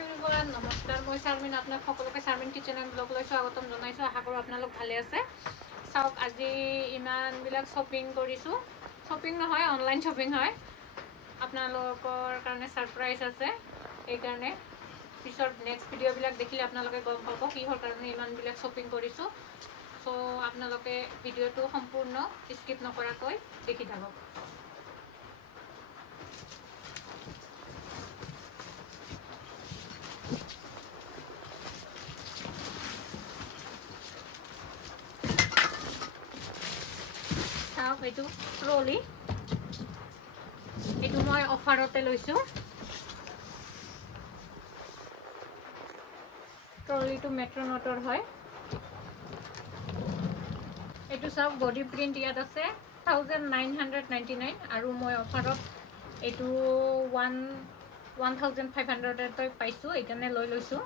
Everyone নমস্কাৰ মই শাৰমিন আপোনাক সকলোকে শাৰমিন কিচেন এণ্ড ব্লগলৈ স্বাগতম জনাইছোঁ আশা কৰোঁ আপোনালোক ভালে আছে চাওক আজি ইমানবিলাক শ্বপিং কৰিছোঁ শ্বপিং নহয় অনলাইন শ্বপিং হয় আপোনালোকৰ কাৰণে সাৰপ্ৰাইজ আছে এইকাৰণে পিছত নেক্সট ভিডিঅ'বিলাক দেখিলে আপোনালোকে গম পাব কিহৰ কাৰণে ইমানবিলাক শ্বপিং কৰিছোঁ সো আপোনালোকে ভিডিঅ'টো সম্পূৰ্ণ স্কিপ নকৰাকৈ দেখি থাকক এইটো ট্ৰলি এইটো মই অফাৰতে লৈছোঁ ট্ৰলিটো মেট্ৰনটৰ হয় এইটো চাওক বডি প্ৰিণ্ট ইয়াত আছে 1999 আৰু মই অফাৰত এইটো 1500 পাইছোঁ এইকাৰণে লৈ লৈছোঁ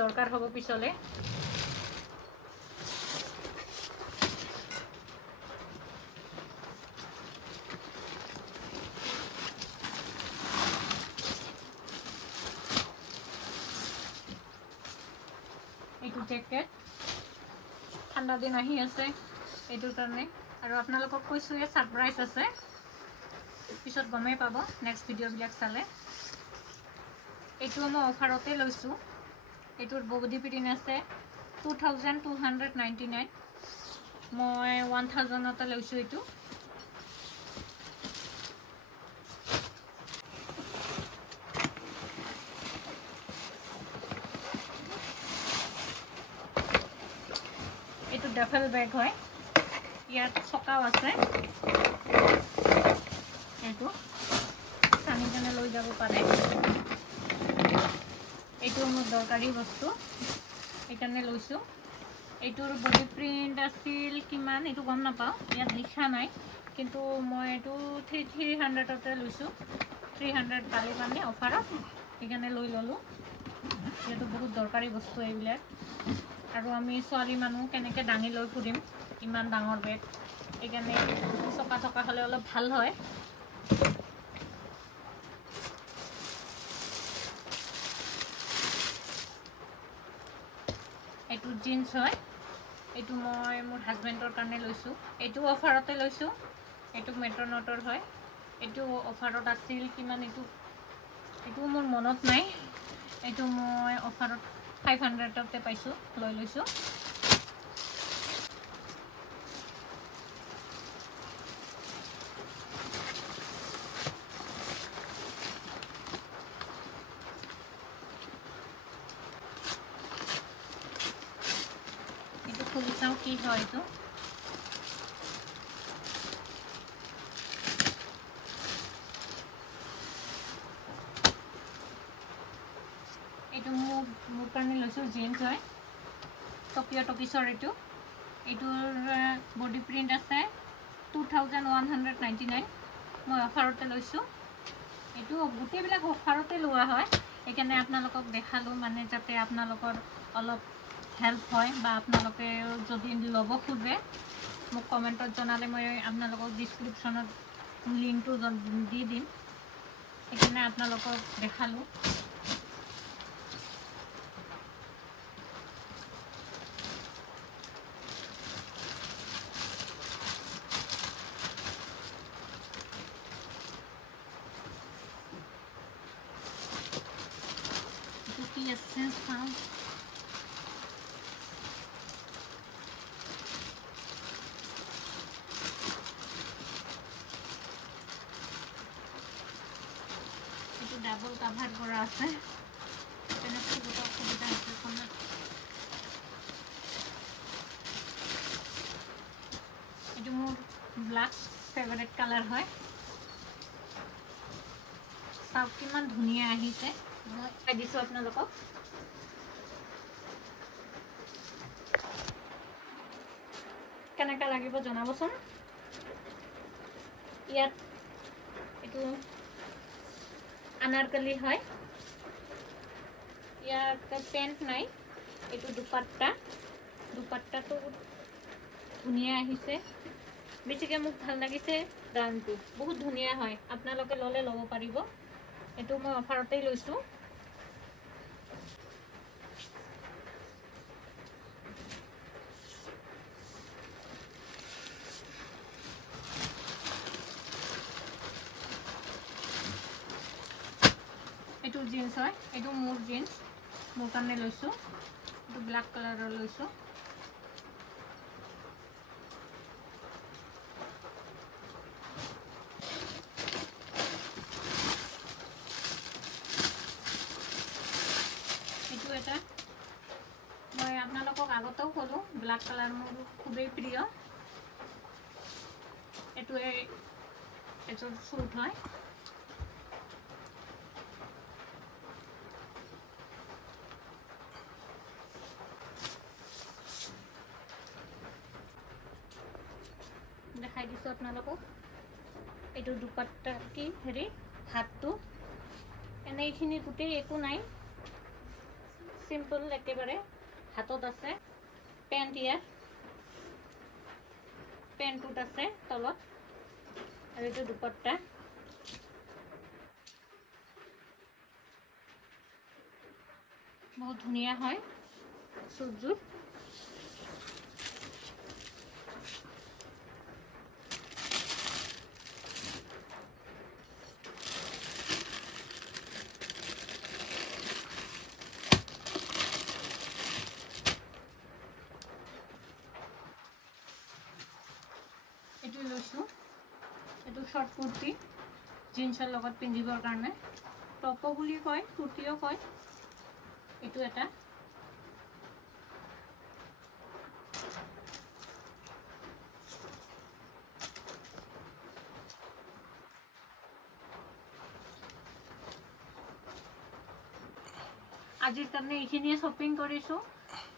দৰকাৰ হ'ব পিছলৈ এইটো জেকেট ঠাণ্ডা দিন আহি আছে এইটোৰ কাৰণে আৰু আপোনালোকক কৈছোঁৱে সাৰপ্ৰাইজ আছে পিছত গমেই পাব নেক্সট ভিডিঅ'বিলাক চালে এইটো মই অফাৰতে লৈছোঁ এইটোৰ বডি প্ৰিণ্ট আছে 2299 মই 1000তে লৈছোঁ এইটো এইটো ডাফেল বেগ হয় ইয়াত চকাও আছে এইটো টানি টানি লৈ যাব পাৰে এইটো মোৰ দৰকাৰী বস্তু এইকাৰণে লৈছোঁ এইটোৰ বডি প্ৰিণ্ট আছিল কিমান এইটো গম নাপাওঁ ইয়াত লিখা নাই কিন্তু মই এইটো 300তে লৈছোঁ 300 পালি মানে অফাৰত সেইকাৰণে লৈ ল'লোঁ এইটো বহুত দৰকাৰী বস্তু এইবিলাক আৰু আমি ছোৱালী মানুহ কেনেকৈ দাঙি লৈ ফুৰিম ইমান ডাঙৰ বেগ এইকাৰণে চকা থকা হ'লে অলপ ভাল হয় এইটো জিন্স হয় এইটো মই মোৰ হাজবেণ্ডৰ কাৰণে লৈছোঁ এইটো অফাৰতে লৈছোঁ এইটো মেট্ৰনটৰ হয় এইটো অফাৰত আছিল কিমান এইটো মোৰ মনত নাই এইটো মই অফাৰত 500তে পাইছোঁ লৈ লৈছোঁ এইটো খুলি চাওঁ কি হয় এইটো এইটো মোৰ কাৰণে লৈছোঁ জিন্স হয় টকিছৰ এইটোৰ বডি প্ৰিণ্ট আছে 2199 মই অফাৰতে লৈছোঁ এইটো গোটেইবিলাক অফাৰতে লোৱা হয় সেইকাৰণে আপোনালোকক দেখালোঁ মানে যাতে আপোনালোকৰ অলপ হেল্প হয় বা আপোনালোকে যদি ল'ব খোজে মোক কমেণ্টত জনালে মই আপোনালোকক ডিছক্ৰিপশ্যনত লিংকটো দি দিম সেইকাৰণে আপোনালোকক দেখালোঁ কি আছে চাওঁ এইটো ডাবল কাভাৰ কৰা আছে তেনেকৈ দুটা অসুবিধা আছে খনত এইটো মোৰ ব্লেক ফেভাৰেট কালাৰ হয় চাওক কিমান ধুনীয়া আহিছে মই চাই দিছোঁ আপোনালোকক কেনেকুৱা লাগিব জনাবচোন ইয়াত এইটো আনাৰকলি হয় ইয়াত পেণ্ট নাই এইটো দুপাট্টাটো ধুনীয়া আহিছে বেছিকৈ মোক ভাল লাগিছে দামটো বহুত ধুনীয়া হয় আপোনালোকে ল'লে ল'ব পাৰিব এইটো মই অফাৰতেই লৈছোঁ এইটো জিন্স হয়, এইটো মোৰ জিন্স, মোৰ কাৰণে লৈছোঁ। এইটো ব্লেক কালাৰৰ লৈছোঁ। এইটো এটা মই আপোনালোকক আগতেও ক'লোঁ, ব্লেক কালাৰ মোৰ খুবেই প্ৰিয়। এইটোৱে এযোৰ চুট হয়। দেখাই দিছোঁ আপোনালোকক। এইটো দুপাট্টা কি হেৰি হাতটো এনে এইখিনি গোটেই একো নাই, চিম্পল একেবাৰে। হাতত আছে পেণ্ট, ইয়াৰ পেণ্টটোত আছে তলত, আৰু এইটো দুপাট্টা। বহুত ধুনীয়া হয় চুটযোৰ। এইটো লৈছোঁ, এইটো শ্বৰ্ট কুৰ্তি, জিন্সৰ লগত পিন্ধিবৰ কাৰণে। টপো বুলি কয়, কুৰ্তিও কয়। এইটো এটা আজিৰ কাৰণে এইখিনিয়ে শ্বপিং কৰিছোঁ।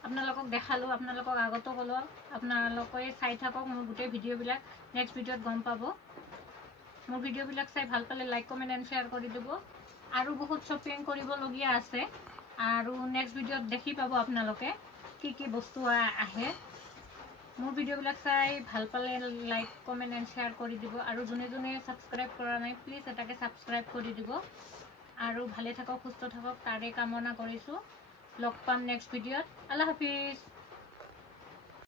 আপোনালোকক দেখালোঁ, আপোনালোকক আগতো ক'লোঁ, আপোনালোকে চাই থাকক মোৰ গোটেই ভিডিঅ'বিলাক। নেক্সট ভিডিঅ'ত গম পাব। মোৰ ভিডিঅ'বিলাক চাই ভাল পালে লাইক, কমেণ্ট এণ্ড শ্বেয়াৰ কৰি দিব। আৰু বহুত শ্বপিং কৰিবলগীয়া আছে, আৰু নেক্সট ভিডিঅ'ত দেখি পাব আপোনালোকে কি বস্তু আহে। মোৰ ভিডিঅ'বিলাক চাই ভাল পালে লাইক, কমেণ্ট এণ্ড শ্বেয়াৰ কৰি দিব। আৰু যোনে যোনে ছাবস্ক্ৰাইব কৰা নাই, প্লিজ এটাকে ছাবস্ক্ৰাইব কৰি দিব। আৰু ভালে থাকক, সুস্থ থাকক, তাৰে কামনা কৰিছোঁ। লগ পাম নেক্সট ভিডিঅ'ত। আল্লাহ হাফিজ।